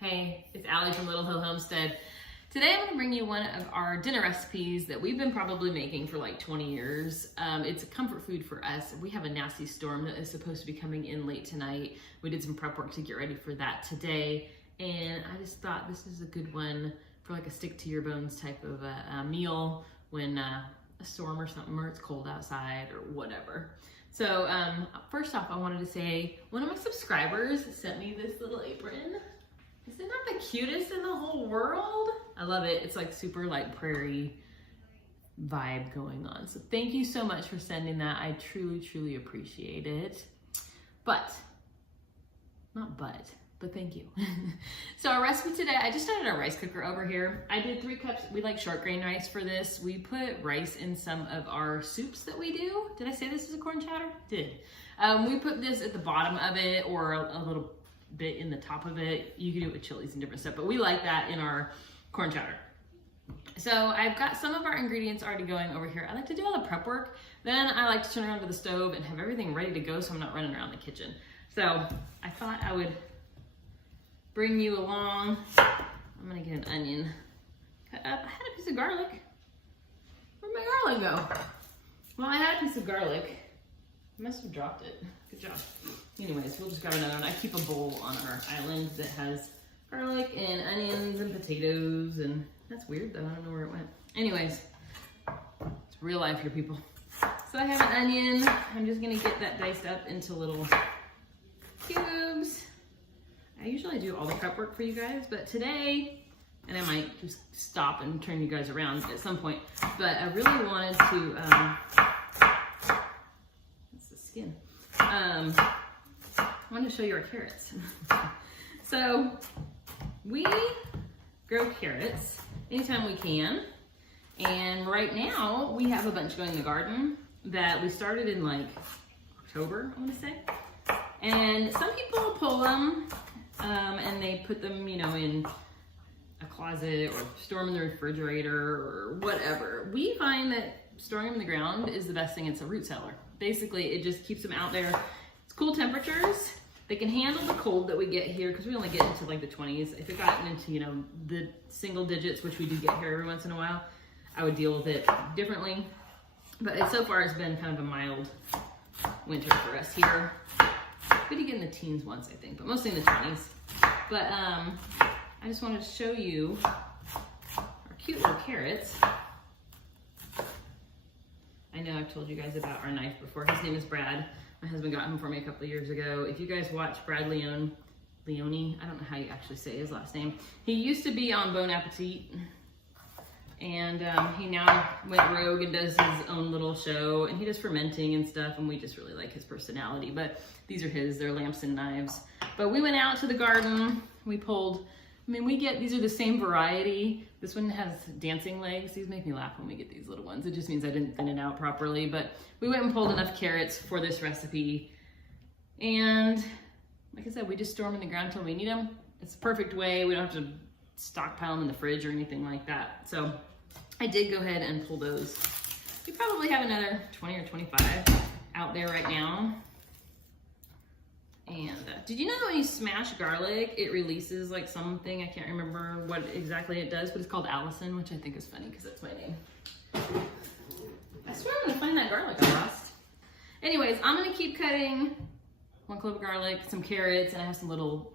Hey, it's Allie from Little Hill Homestead. Today I'm going to bring you one of our dinner recipes that we've been probably making for like 20 years. It's a comfort food for us. We have a nasty storm that is supposed to be coming in late tonight. We did some prep work to get ready for that today, and I just thought this is a good one for like a stick to your bones type of a meal when a storm or something, or it's cold outside or whatever. So first off, I wanted to say one of my subscribers sent me this little apron. Isn't that the cutest in the whole world? I love it. It's like super like prairie vibe going on. So thank you so much for sending that. I truly, truly appreciate it. But thank you. So our recipe today, I just started our rice cooker over here. I did 3 cups. We like short grain rice for this. We put rice in some of our soups that we do. Did I say this is a corn chowder? Did. We put this at the bottom of it or a little bit in the top of it. You can do it with chilies and different stuff, but we like that in our corn chowder. So I've got some of our ingredients already going over here. I like to do all the prep work. Then I like to turn around to the stove and have everything ready to go so I'm not running around the kitchen. So I thought I would bring you along. I'm gonna get an onion cut up. I had a piece of garlic. Where'd my garlic go? Well, I had a piece of garlic. I must have dropped it. Good job. Anyways, we'll just grab another one. I keep a bowl on our island that has garlic and onions and potatoes, and that's weird though. I don't know where it went. Anyways, it's real life here, people. So I have an onion. I'm just gonna get that diced up into little cubes. I usually do all the prep work for you guys, but today, and I might just stop and turn you guys around at some point, but I really wanted to, that's the skin. I wanted to show you our carrots. So we grow carrots anytime we can. And right now we have a bunch going in the garden that we started in like October, I want to say. And some people pull them and they put them, you know, in a closet or store them in the refrigerator or whatever. We find that storing them in the ground is the best thing. It's a root cellar. Basically, it just keeps them out there. It's cool temperatures. They can handle the cold that we get here because we only get into like the 20s. If it got into, you know, the single digits, which we do get here every once in a while, I would deal with it differently. But so far, it's been kind of a mild winter for us here. We did get in the teens once, I think, but mostly in the 20s. But I just wanted to show you our cute little carrots. I know I've told you guys about our knife before. His name is Brad. My husband got him for me a couple of years ago. If you guys watch Brad Leone, I don't know how you actually say his last name. He used to be on Bon Appetit, and he now went rogue and does his own little show, and he does fermenting and stuff, and we just really like his personality. But these are his, they're lamps and knives. But we went out to the garden, we pulled, I mean, these are the same variety. This one has dancing legs. These make me laugh when we get these little ones. It just means I didn't thin it out properly, but we went and pulled enough carrots for this recipe. And like I said, we just store them in the ground until we need them. It's the perfect way. We don't have to stockpile them in the fridge or anything like that. So I did go ahead and pull those. We probably have another 20 or 25 out there right now. And did you know that when you smash garlic, it releases like something, I can't remember what exactly it does, but it's called Allison, which I think is funny because that's my name. I swear I'm gonna find that garlic I lost. Anyways, I'm gonna keep cutting 1 clove of garlic, some carrots, and I have some little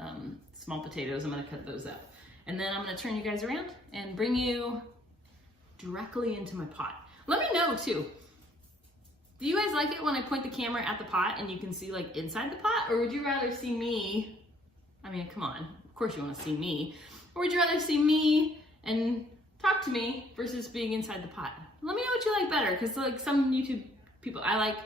small potatoes. I'm gonna cut those up. And then I'm gonna turn you guys around and bring you directly into my pot. Let me know too. Do you guys like it when I point the camera at the pot and you can see like inside the pot? Or would you rather see me? I mean, come on, of course you want to see me. Or would you rather see me and talk to me versus being inside the pot? Let me know what you like better, because like some YouTube people, I like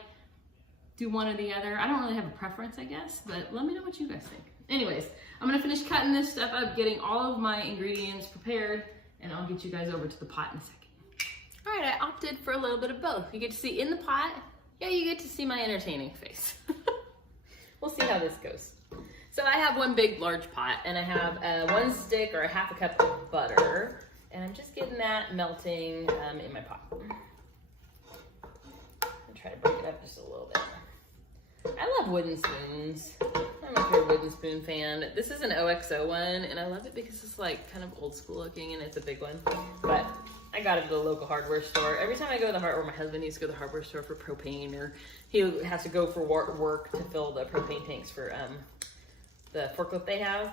do one or the other. I don't really have a preference, I guess, but let me know what you guys think. Anyways, I'm gonna finish cutting this stuff up, getting all of my ingredients prepared, and I'll get you guys over to the pot in a second. All right, I opted for a little bit of both. You get to see in the pot, yeah, you get to see my entertaining face. We'll see how this goes. So I have 1 big, large pot, and I have 1 stick or a half a cup of butter, and I'm just getting that melting in my pot. I'll try to break it up just a little bit. I love wooden spoons. They're my a wooden spoon fan. This is an OXO one, and I love it because it's like kind of old school looking, and it's a big one. But I got it at the local hardware store. Every time I go to the hardware, my husband needs to go to the hardware store for propane, or he has to go for work to fill the propane tanks for the forklift they have.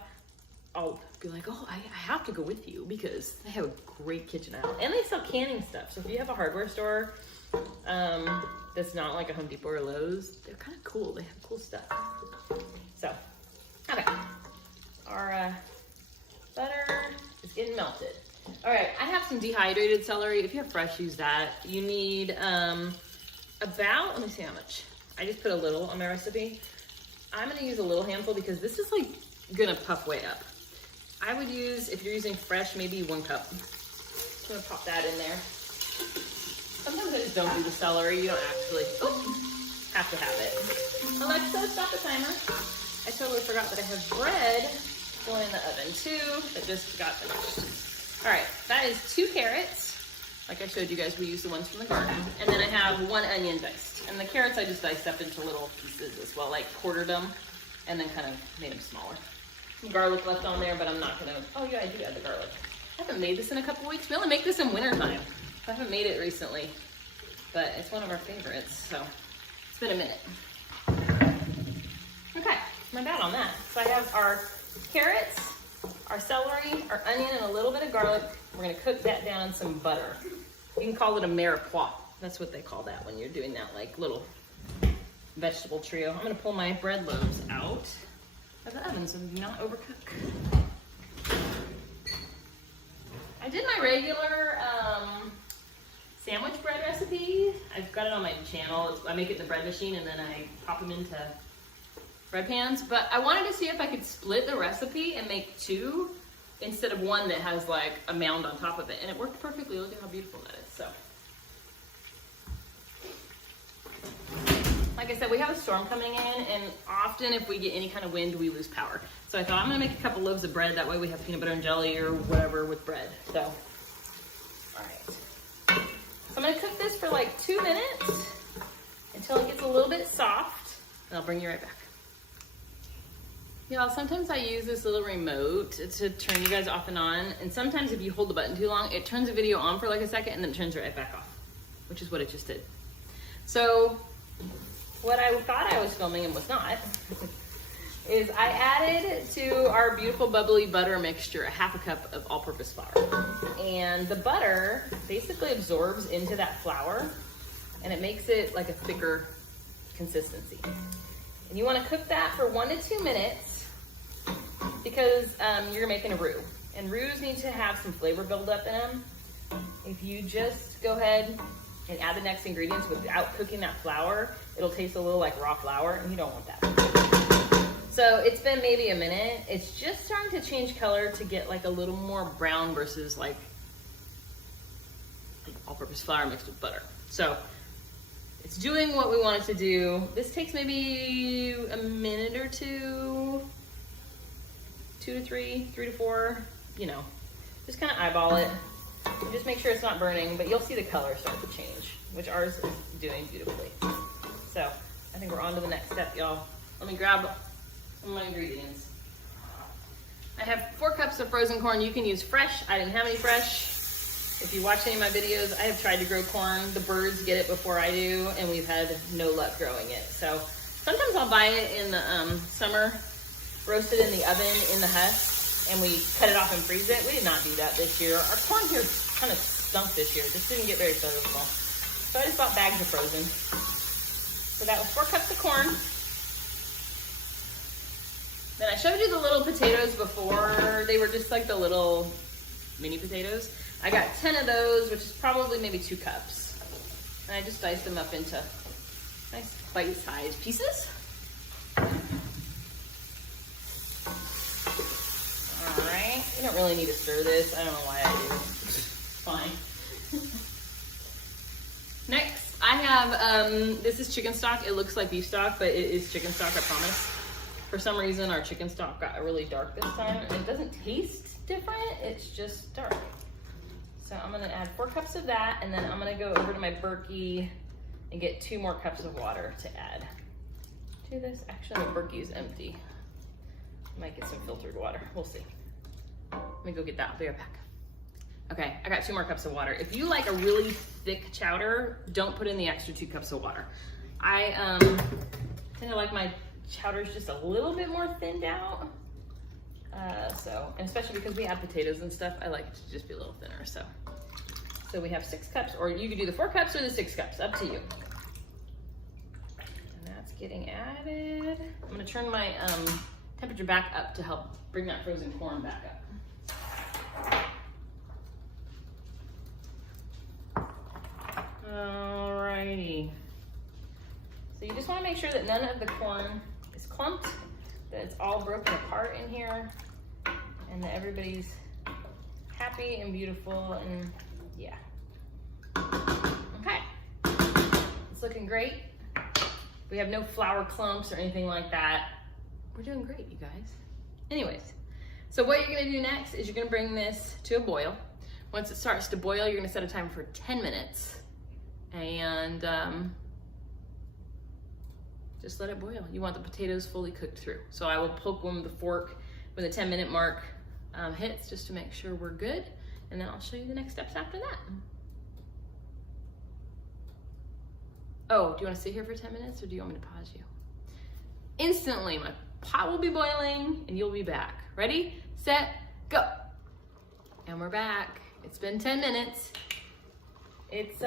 I'll be like, oh, I have to go with you because they have a great kitchen aisle. And they sell canning stuff. So if you have a hardware store that's not like a Home Depot or Lowe's, they're kind of cool. They have cool stuff. So, okay. Our butter is getting melted. All right, I have some dehydrated celery. If you have fresh, use that. You need about, let me see how much. I just put a little on my recipe. I'm gonna use a little handful because this is like gonna puff way up. I would use, if you're using fresh, maybe 1 cup. I'm gonna pop that in there. Sometimes I just don't do the celery. You don't actually have to have it. Alexa, stop the timer. I totally forgot that I have bread going in the oven too that just got finished. All right, that is 2 carrots. Like I showed you guys, we use the ones from the garden. And then I have 1 onion diced. And the carrots I just diced up into little pieces as well, like quartered them and then kind of made them smaller. Some garlic left on there, but I'm not gonna, oh yeah, I do add the garlic. I haven't made this in a couple weeks. We only make this in wintertime. I haven't made it recently, but it's one of our favorites, so it's been a minute. Okay, not bad on that. So I have our carrots, our celery, our onion, and a little bit of garlic. We're gonna cook that down in some butter. You can call it a mirepoix. That's what they call that when you're doing that like little vegetable trio. I'm gonna pull my bread loaves out of the oven so do not overcook. I did my regular sandwich bread recipe. I've got it on my channel. I make it in the bread machine and then I pop them into bread pans. But I wanted to see if I could split the recipe and make 2 instead of 1 that has like a mound on top of it. And it worked perfectly. Look at how beautiful that is. So, like I said, we have a storm coming in, and often if we get any kind of wind, we lose power. So I thought I'm gonna make a couple loaves of bread. That way we have peanut butter and jelly or whatever with bread. So, all right. So I'm gonna cook this for like 2 minutes until it gets a little bit soft, and I'll bring you right back. Y'all, sometimes I use this little remote to turn you guys off and on, and sometimes if you hold the button too long, it turns the video on for like a second and then it turns right back off, which is what it just did. So, what I thought I was filming and was not, is I added to our beautiful bubbly butter mixture a 1/2 cup of all-purpose flour. And the butter basically absorbs into that flour and it makes it like a thicker consistency. And you want to cook that for 1 to 2 minutes because you're making a roux. And roux need to have some flavor build up in them. If you just go ahead and add the next ingredients without cooking that flour, it'll taste a little like raw flour, and you don't want that. So it's been maybe a minute. It's just starting to change color to get like a little more brown versus like all-purpose flour mixed with butter. So it's doing what we want it to do. This takes maybe a minute or 2, 2 to 3, 3 to 4, you know, just kind of eyeball it. And just make sure it's not burning, but you'll see the color start to change, which ours is doing beautifully. So I think we're on to the next step, y'all. Let me grab some of my ingredients. I have 4 cups of frozen corn. You can use fresh. I didn't have any fresh. If you watch any of my videos, I have tried to grow corn. The birds get it before I do, and we've had no luck growing it. So sometimes I'll buy it in the summer, roast it in the oven in the husk, and we cut it off and freeze it. We did not do that this year. Our corn here kind of stunk this year. Just didn't get very flavorful. So I just bought bags of frozen. So that was 4 cups of corn. Then I showed you the little potatoes before. They were just like the little mini potatoes. I got 10 of those, which is probably maybe 2 cups. And I just diced them up into nice bite-sized pieces. All right, you don't really need to stir this. I don't know why I do. It's fine. Next, I have, this is chicken stock. It looks like beef stock, but it is chicken stock, I promise. For some reason, our chicken stock got really dark this time. It doesn't taste different, it's just dark. So I'm gonna add 4 cups of that, and then I'm gonna go over to my Berkey and get 2 more cups of water to add to this. Actually, the Berkey is empty. Might get some filtered water, we'll see. Let me go get that, I'll be right back. Okay, I got 2 more cups of water. If you like a really thick chowder, don't put in the extra 2 cups of water. I tend to like my chowders just a little bit more thinned out. And especially because we add potatoes and stuff, I like it to just be a little thinner. So we have 6 cups, or you could do the 4 cups or the 6 cups, up to you. And that's getting added. I'm gonna turn my temperature back up to help bring that frozen corn back up. Alrighty. So you just want to make sure that none of the corn is clumped, that it's all broken apart in here, and that everybody's happy and beautiful, and yeah. Okay. It's looking great. We have no flour clumps or anything like that. We're doing great, you guys. Anyways, so what you're gonna do next is you're gonna bring this to a boil. Once it starts to boil, you're gonna set a timer for 10 minutes. And just let it boil. You want the potatoes fully cooked through. So I will poke them with the fork when the 10-minute mark hits, just to make sure we're good. And then I'll show you the next steps after that. Oh, do you want to sit here for 10 minutes, or do you want me to pause you? Instantly, my pot will be boiling and you'll be back. Ready, set, go. And we're back. It's been 10 minutes. It's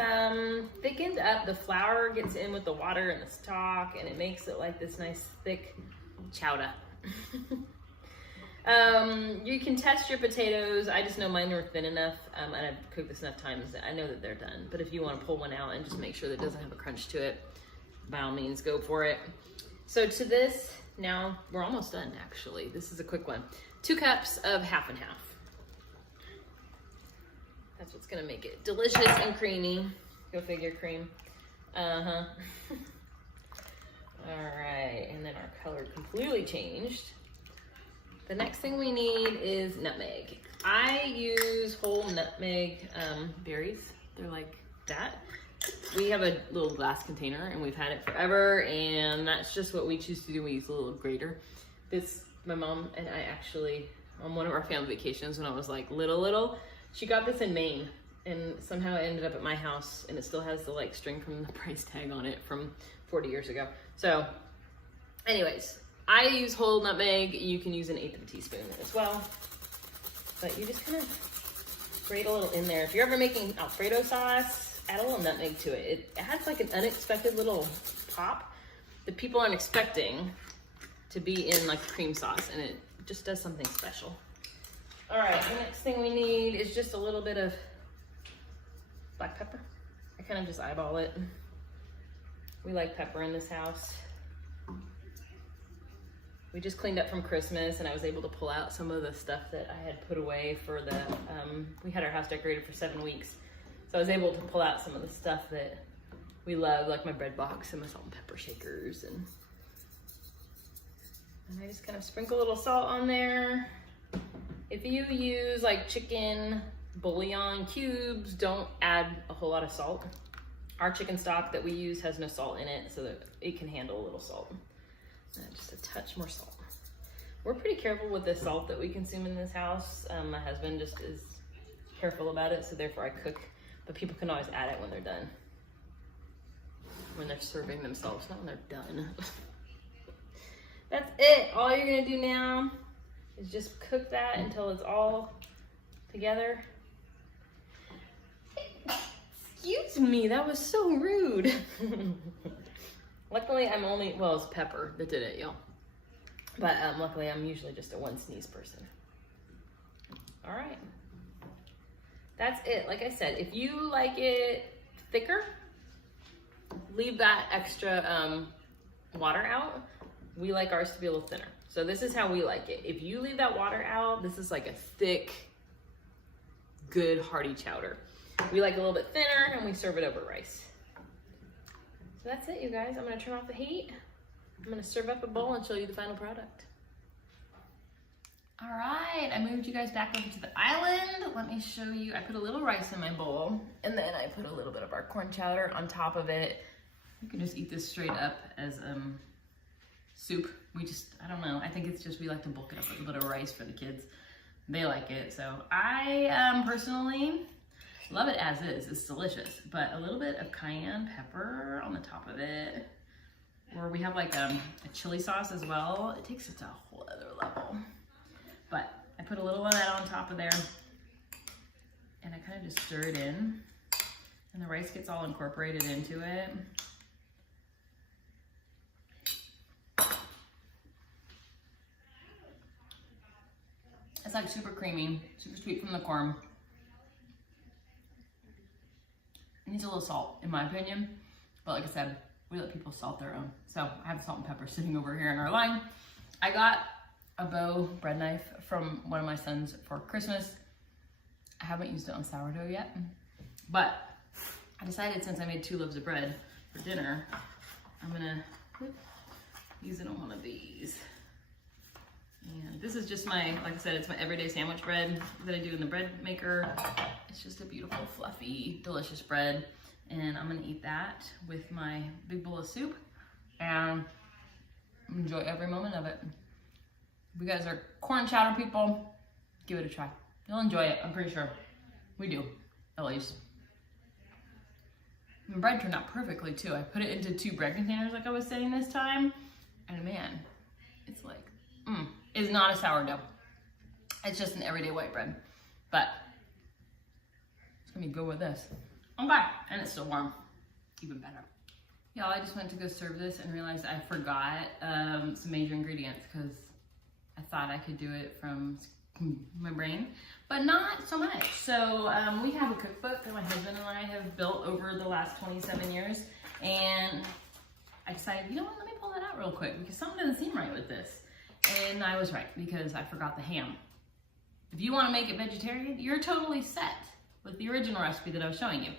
thickened up. The flour gets in with the water and the stock, and it makes it like this nice thick chowder. You can test your potatoes. I just know mine are thin enough, and I've cooked this enough times that I know that they're done. But if you want to pull one out and just make sure that it doesn't have a crunch to it, by all means, go for it. So to this, now we're almost done actually. This is a quick one. 2 cups of half and half. That's what's gonna make it delicious and creamy. Go figure, cream. All right, and then our color completely changed. The next thing we need is nutmeg. I use whole nutmeg berries. They're like that. We have a little glass container and we've had it forever, and that's just what we choose to do. We use a little grater. This, my mom and I actually, on one of our family vacations when I was like little, she got this in Maine, and somehow it ended up at my house, and it still has the like string from the price tag on it from 40 years ago. So anyways, I use whole nutmeg. You can use 1/8 of a teaspoon as well, but you just kind of grate a little in there. If you're ever making Alfredo sauce, add a little nutmeg to it. It adds like an unexpected little pop that people aren't expecting to be in like cream sauce, and it just does something special. All right, the next thing we need is just a little bit of black pepper. I kind of just eyeball it. We like pepper in this house. We just cleaned up from Christmas, and I was able to pull out some of the stuff that I had put away for the, we had our house decorated for 7 weeks. So I was able to pull out some of the stuff that we love, like my bread box and my salt and pepper shakers. And I just kind of sprinkle a little salt on there. If you use like chicken bouillon cubes, don't add a whole lot of salt. Our chicken stock that we use has no salt in it, so that it can handle a little salt. Just a touch more salt. We're pretty careful with the salt that we consume in this house. My husband just is careful about it, so therefore I cook, but people can always add it when they're done. When they're serving themselves, not when they're done. That's it. All you're gonna do now is just cook that until it's all together. Excuse me, that was so rude. Luckily, I'm only, well, it's pepper that did it, y'all. But luckily, I'm usually just a 1 sneeze person. All right. That's it. Like I said, if you like it thicker, leave that extra water out. We like ours to be a little thinner. So this is how we like it. If you leave that water out, this is like a thick, good, hearty chowder. We like a little bit thinner, and we serve it over rice. So that's it, you guys. I'm gonna turn off the heat. I'm gonna serve up a bowl and show you the final product. All right, I moved you guys back over to the island. Let me show you. I put a little rice in my bowl, and then I put a little bit of our corn chowder on top of it. You can just eat this straight up as soup. I don't know. I think it's just we like to bulk it up with a bit of rice for the kids. They like it. So I personally love it as is. It's delicious. But a little bit of cayenne pepper on the top of it. Or we have like a chili sauce as well. It takes it to a whole other level. But I put a little of that on top of there. And I kind of just stir it in. And the rice gets all incorporated into it. It's like super creamy, super sweet from the corn. It needs a little salt, in my opinion. But like I said, we let people salt their own. So I have salt and pepper sitting over here in our line. I got a bow bread knife from one of my sons for Christmas. I haven't used it on sourdough yet. But I decided since I made 2 loaves of bread for dinner, I'm gonna use it on one of these. And this is just my, like I said, it's my everyday sandwich bread that I do in the bread maker. It's just a beautiful, fluffy, delicious bread. And I'm gonna eat that with my big bowl of soup and enjoy every moment of it. If you guys are corn chowder people, give it a try. You'll enjoy it, I'm pretty sure. We do, at least. The bread turned out perfectly too. I put it into 2 bread containers like I was saying this time. And man, it's like, it's not a sourdough. It's just an everyday white bread. But it's gonna be good with this. Okay, and it's still warm. Even better. Y'all, I just went to go serve this and realized I forgot some major ingredients because I thought I could do it from my brain, but not so much. So we have a cookbook that my husband and I have built over the last 27 years. And I decided, you know what, let me pull that out real quick because something doesn't seem right with this. And I was right because I forgot the ham. If you want to make it vegetarian, you're totally set with the original recipe that I was showing you.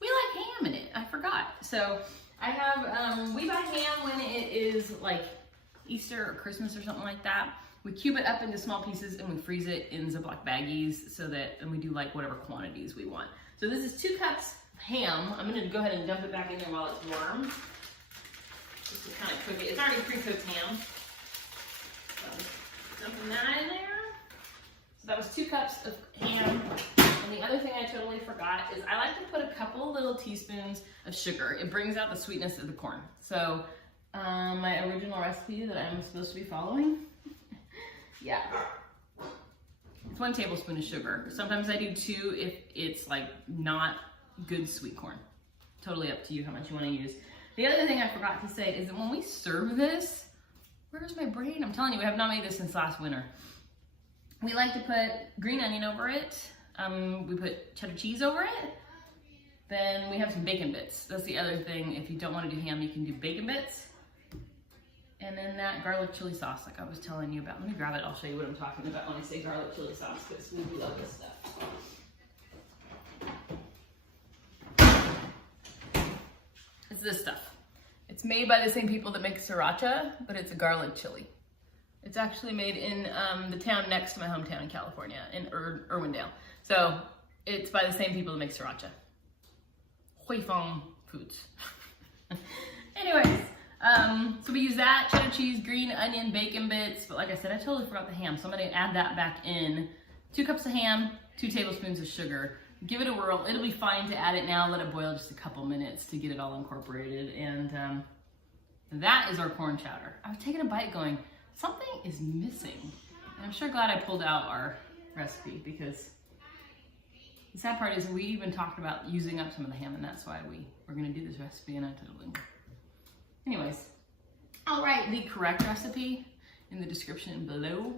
We like ham in it, I forgot. So I have, we buy ham when it is like Easter or Christmas or something like that. We cube it up into small pieces and we freeze it in Ziploc baggies so that, and we do like whatever quantities we want. So this is 2 cups of ham. I'm gonna go ahead and dump it back in there while it's warm. Just to kind of cook it. It's already pre-cooked ham. So dumping that in there. So that was 2 cups of ham. And the other thing I totally forgot is I like to put a couple little teaspoons of sugar. It brings out the sweetness of the corn. So my original recipe that I'm supposed to be following, yeah, it's 1 tablespoon of sugar. Sometimes I do 2 if it's like not good sweet corn. Totally up to you how much you want to use. The other thing I forgot to say is that when we serve this, where's my brain? I'm telling you, we have not made this since last winter. We like to put green onion over it. We put cheddar cheese over it. Then we have some bacon bits. That's the other thing. If you don't want to do ham, you can do bacon bits. And then that garlic chili sauce like I was telling you about. Let me grab it. I'll show you what I'm talking about when I say garlic chili sauce because we love this stuff. It's this stuff. It's made by the same people that make sriracha, but it's a garlic chili. It's actually made in the town next to my hometown in California, in Irwindale. So it's by the same people that make sriracha. Hui Fong Foods. Anyways, so we use that, cheddar cheese, green onion, bacon bits. But like I said, I totally forgot the ham. So I'm gonna add that back in. 2 cups of ham, 2 tablespoons of sugar. Give it a whirl. It'll be fine to add it now. Let it boil just a couple minutes to get it all incorporated. And that is our corn chowder. I was taking a bite going, something is missing. And I'm sure glad I pulled out our recipe because the sad part is we even talked about using up some of the ham and that's why we're gonna do this recipe and I totally. Anyways, I'll write the correct recipe in the description below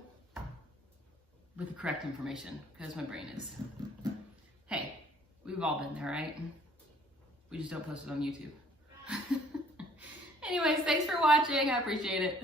with the correct information because my brain is, hey, we've all been there, right? We just don't post it on YouTube. Anyways, thanks for watching. I appreciate it.